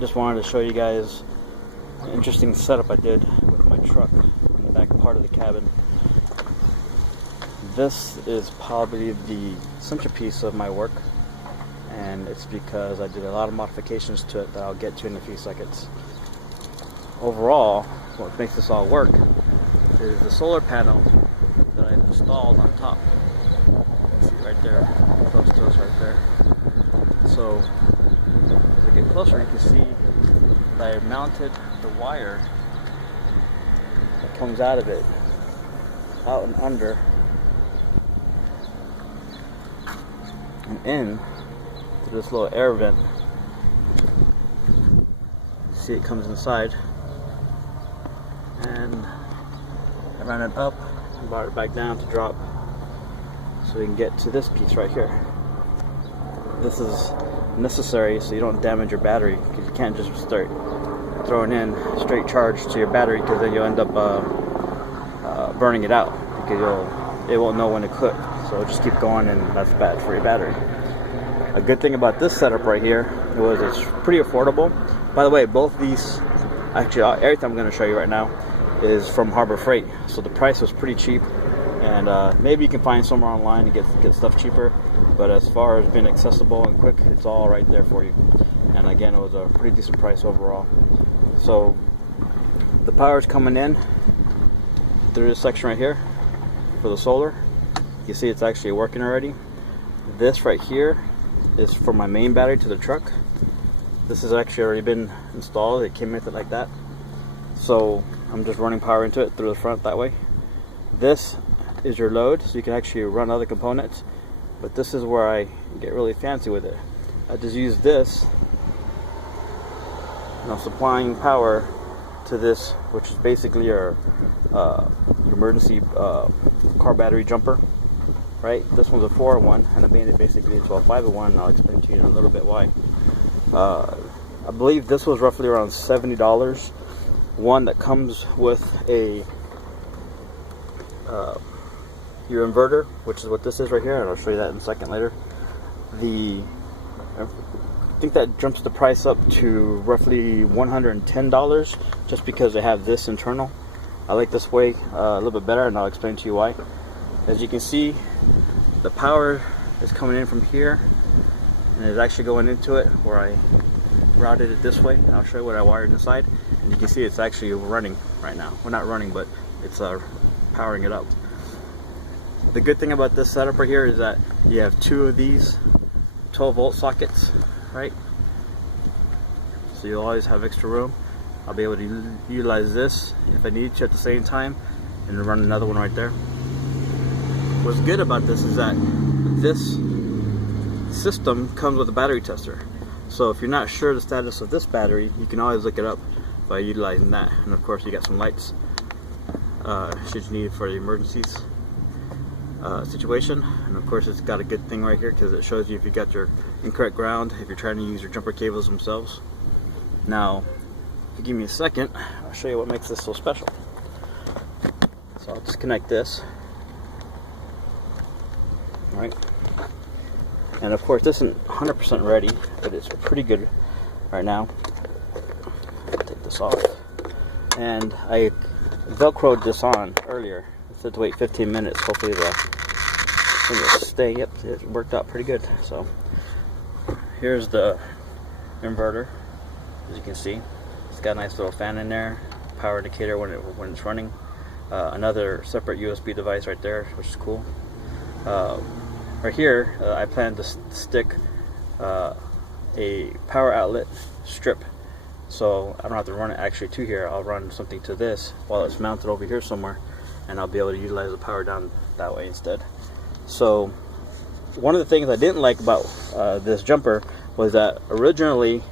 just wanted to show you guys an interesting setup I did with my truck in the back part of the cabin. This is probably the centerpiece of my work, and it's because I did a lot of modifications to it that I'll get to in a few seconds. Overall, what makes this all work is the solar panel that I've installed on top. You see right there, close to us right there. So as I get closer, you can see that I mounted the wire that comes out of it out and under and in through this little air vent. See, it comes inside, and I ran it up and brought it back down to drop so we can get to this piece right here. This is necessary so you don't damage your battery, because you can't just start throwing in straight charge to your battery, because then you'll end up burning it out, because it won't know when to cook. So just keep going, and that's bad for your battery. A good thing about this setup right here was it's pretty affordable. By the way, both these, actually everything I'm going to show you right now is from Harbor Freight, so the price was pretty cheap. And maybe you can find somewhere online to get stuff cheaper, but as far as being accessible and quick, it's all right there for you. And again, it was a pretty decent price overall. So the power is coming in through this section right here for the solar. You see it's actually working already. This right here is for my main battery to the truck. This has actually already been installed. It came with it like that. So I'm just running power into it through the front that way. This is your load, so you can actually run other components, but this is where I get really fancy with it. I just use this, and I'm supplying power to this, which is basically your emergency car battery jumper, right? This one's a 4-in-1, and I made it basically into a 5-in-1, and I'll explain to you in a little bit why. I believe this was roughly around $70. One that comes with a your inverter, which is what this is right here, and I'll show you that in a second later. I think that jumps the price up to roughly $110 just because they have this internal. I like this way a little bit better, and I'll explain to you why. As you can see, the power is coming in from here, and it's actually going into it where I routed it this way. I'll show you what I wired inside, and you can see it's actually running right now. Well, not running, but it's powering it up. The good thing about this setup right here is that you have two of these 12-volt sockets, right? So you'll always have extra room. I'll be able to utilize this if I need to at the same time, and run another one right there. What's good about this is that this system comes with a battery tester. So if you're not sure the status of this battery, you can always look it up by utilizing that. And of course, you got some lights should you need for the emergencies situation. And of course, it's got a good thing right here because it shows you if you got your incorrect ground, if you're trying to use your jumper cables themselves. Now, if you give me a second, I'll show you what makes this so special. So I'll disconnect this. All right. And of course, this isn't 100% ready, but it's pretty good right now. Take this off. And I velcroed this on earlier. I said to wait 15 minutes. Hopefully the thing will stay. Yep, it worked out pretty good. So here's the inverter. As you can see, it's got a nice little fan in there, power indicator when it's running. Another separate USB device right there, which is cool. Right here, I plan to stick a power outlet strip, so I don't have to run it actually to here. I'll run something to this while it's mounted over here somewhere, and I'll be able to utilize the power down that way instead. So one of the things I didn't like about this jumper was that originally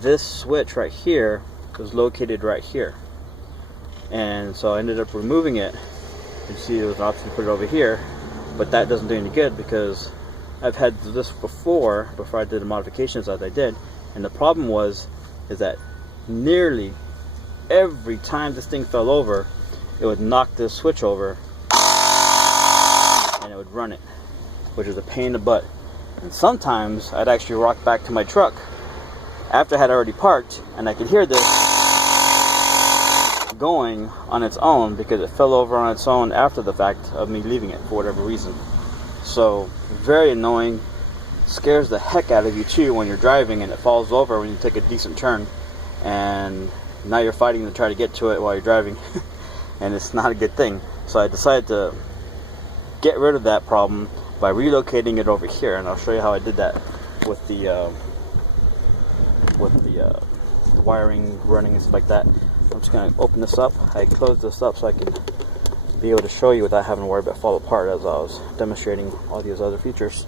this switch right here was located right here, and so I ended up removing it. You see there was an option to put it over here, but that doesn't do any good because I've had this before I did the modifications that I did, and the problem is that nearly every time this thing fell over, it would knock this switch over and it would run it, which is a pain in the butt. And sometimes I'd actually rock back to my truck after I had already parked, and I could hear this going on its own because it fell over on its own after the fact of me leaving it for whatever reason. So very annoying, scares the heck out of you too when you're driving and it falls over when you take a decent turn, and now you're fighting to try to get to it while you're driving and it's not a good thing. So I decided to get rid of that problem by relocating it over here, and I'll show you how I did that with the wiring running and stuff like that. I'm just going to open this up. I closed this up so I can be able to show you without having to worry about fall apart as I was demonstrating all these other features.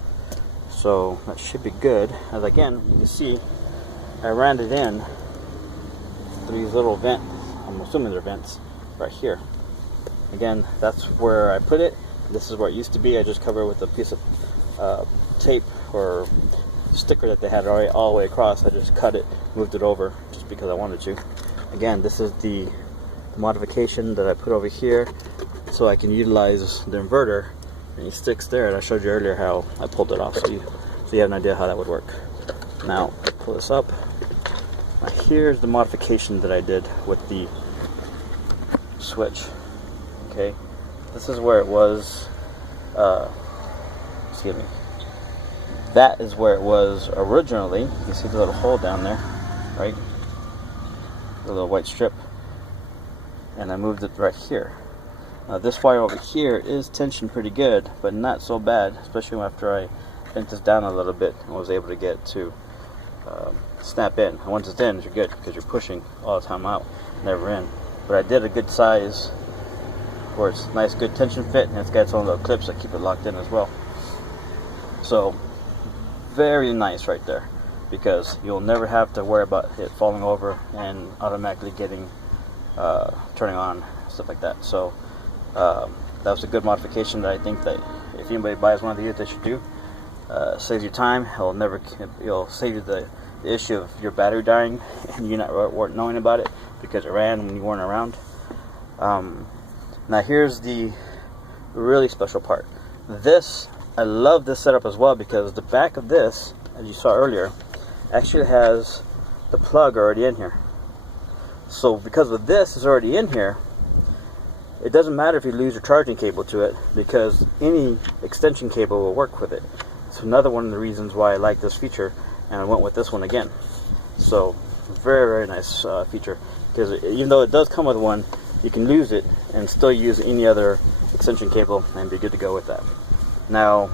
So that should be good. As again, you can see I ran it in through these little vents. I'm assuming they're vents right here. Again, that's where I put it. This is where it used to be. I just covered it with a piece of tape or sticker that they had already all the way across. I just cut it, moved it over just because I wanted to. Again, this is the modification that I put over here so I can utilize the inverter, and it sticks there, and I showed you earlier how I pulled it off, so you have an idea how that would work. Now, pull this up. Now, here's the modification that I did with the switch. Okay, this is where it was, excuse me, that is where it was originally. You can see the little hole down there, right? The little white strip. And I moved it right here. Now this wire over here is tensioned pretty good, but not so bad, especially after I bent this down a little bit and was able to get it to snap in. And once it's in, you're good because you're pushing all the time out, never in. But I did a good size where it's nice, good tension fit, and it's got its own little clips that keep it locked in as well. So very nice right there, because you'll never have to worry about it falling over and automatically getting turning on, stuff like that. So that was a good modification that I think that if anybody buys one of these, they should do. Saves you time. It'll save you the issue of your battery dying and you not knowing about it because it ran when you weren't around. Now here's the really special part. This, I love this setup as well because the back of this, as you saw earlier, actually has the plug already in here. So because of this is already in here, it doesn't matter if you lose your charging cable to it because any extension cable will work with it. It's another one of the reasons why I like this feature, and I went with this one again. So very, very nice feature, because even though it does come with one, you can lose it and still use any other extension cable and be good to go with that. Now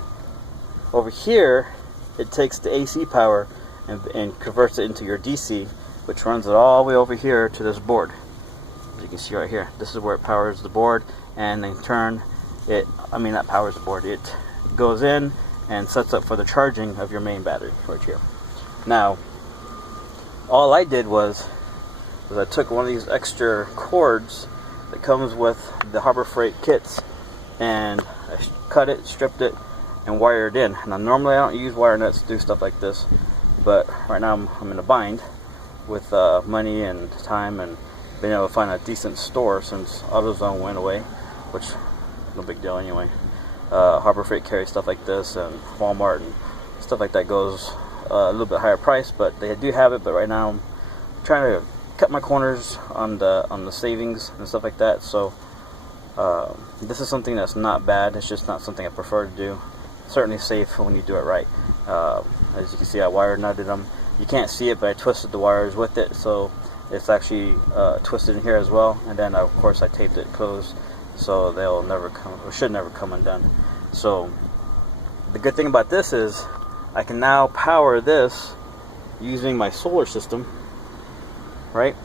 over here, it takes the AC power and converts it into your DC, which runs it all the way over here to this board. As you can see right here, this is where it powers the board, and in turn that powers the board, it goes in and sets up for the charging of your main battery right here. Now all I did was I took one of these extra cords that comes with the Harbor Freight kits, and I cut it, stripped it, and wired it in. Now normally I don't use wire nuts to do stuff like this, but right now I'm in a bind with money and time and being able to find a decent store since AutoZone went away, which no big deal anyway. Harbor Freight carries stuff like this, and Walmart and stuff like that goes a little bit higher price, but they do have it. But right now I'm trying to cut my corners on the savings and stuff like that. So this is something that's not bad. It's just not something I prefer to do. Certainly safe when you do it right. As you can see, I wire nutted them. You can't see it, but I twisted the wires with it, so it's actually twisted in here as well. And then of course I taped it closed, so they'll never come, or should never come undone. So the good thing about this is I can now power this using my solar system, right?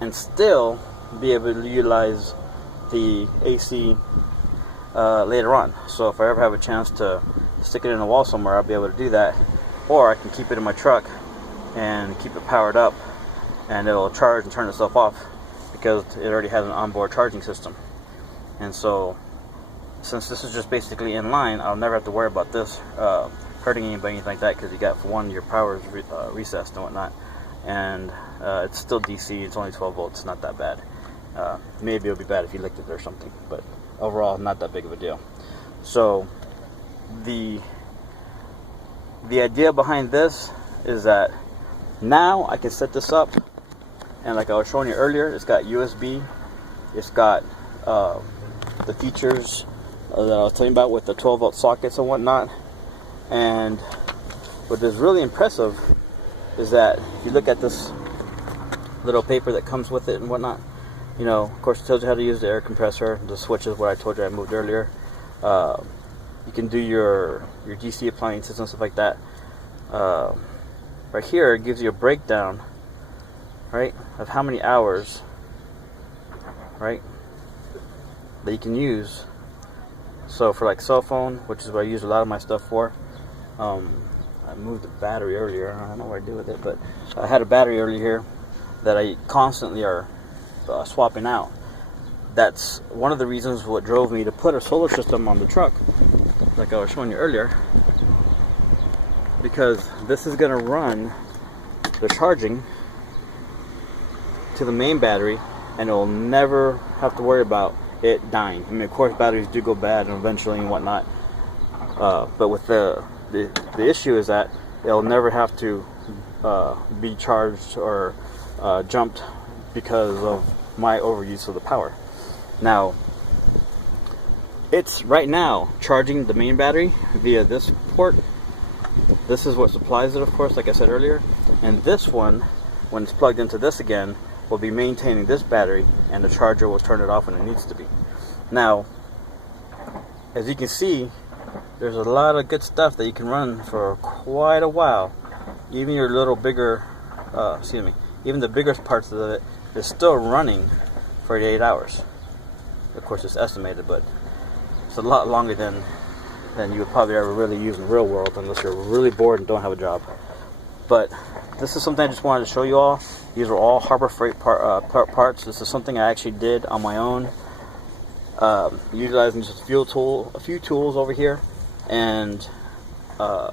And still be able to utilize the AC later on. So if I ever have a chance to stick it in a wall somewhere, I'll be able to do that. Or I can keep it in my truck and keep it powered up, and it'll charge and turn itself off because it already has an onboard charging system. And so since this is just basically in line, I'll never have to worry about this hurting anybody, anything like that, because you got, for one, your power is recessed and whatnot, and it's still DC. It's only 12 volts, not that bad. Maybe it'll be bad if you licked it or something, but overall not that big of a deal. So the idea behind this is that now I can set this up, and like I was showing you earlier, it's got USB, it's got the features that I was telling you about with the 12-volt sockets and whatnot. And what is really impressive is that if you look at this little paper that comes with it and whatnot, you know, of course it tells you how to use the air compressor, the switches, what I told you I moved earlier. You can do your DC appliances and stuff like that. Right here it gives you a breakdown, right, of how many hours, right, that you can use. So for like cell phone, which is what I use a lot of my stuff for, I moved the battery earlier. I don't know what I did with it, but I had a battery earlier here that I constantly are swapping out. That's one of the reasons what drove me to put a solar system on the truck, like I was showing you earlier, because this is going to run the charging to the main battery, and it will never have to worry about it dying. I mean, of course batteries do go bad and eventually and whatnot, but with the issue is that it'll never have to be charged or jumped because of my overuse of the power. Now, it's right now charging the main battery via this port. This is what supplies it, of course, like I said earlier. And this one, when it's plugged into this again, will be maintaining this battery, and the charger will turn it off when it needs to be. Now, as you can see, there's a lot of good stuff that you can run for quite a while. Even your little bigger, even the biggest parts of it is still running for 8 hours. Of course, it's estimated, but it's a lot longer than you would probably ever really use in the real world, unless you're really bored and don't have a job. But this is something I just wanted to show you all. These are all Harbor Freight parts. This is something I actually did on my own, utilizing just a few tools over here, and I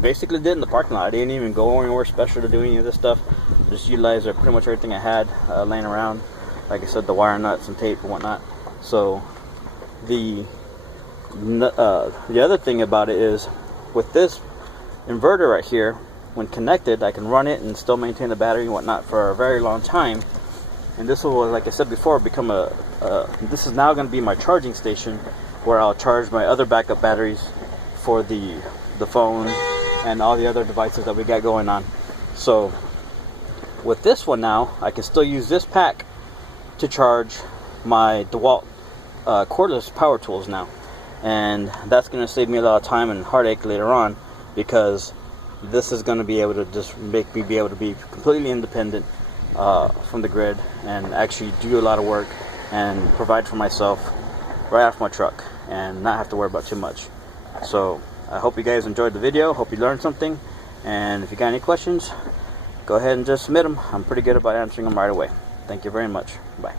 basically did in the parking lot. I didn't even go anywhere special to do any of this stuff. Just utilized pretty much everything I had laying around. Like I said, the wire nuts and tape and whatnot. So the other thing about it is, with this inverter right here, when connected, I can run it and still maintain the battery and whatnot for a very long time. And this will, like I said before, become this is now going to be my charging station, where I'll charge my other backup batteries for the phone and all the other devices that we got going on. So with this one now, I can still use this pack to charge my DeWalt cordless power tools now, and that's going to save me a lot of time and heartache later on, because this is going to be able to just make me be able to be completely independent from the grid and actually do a lot of work and provide for myself right off my truck and not have to worry about too much. So I hope you guys enjoyed the video. Hope you learned something, and if you got any questions, go ahead and just submit them. I'm pretty good about answering them right away. Thank you very much. Bye.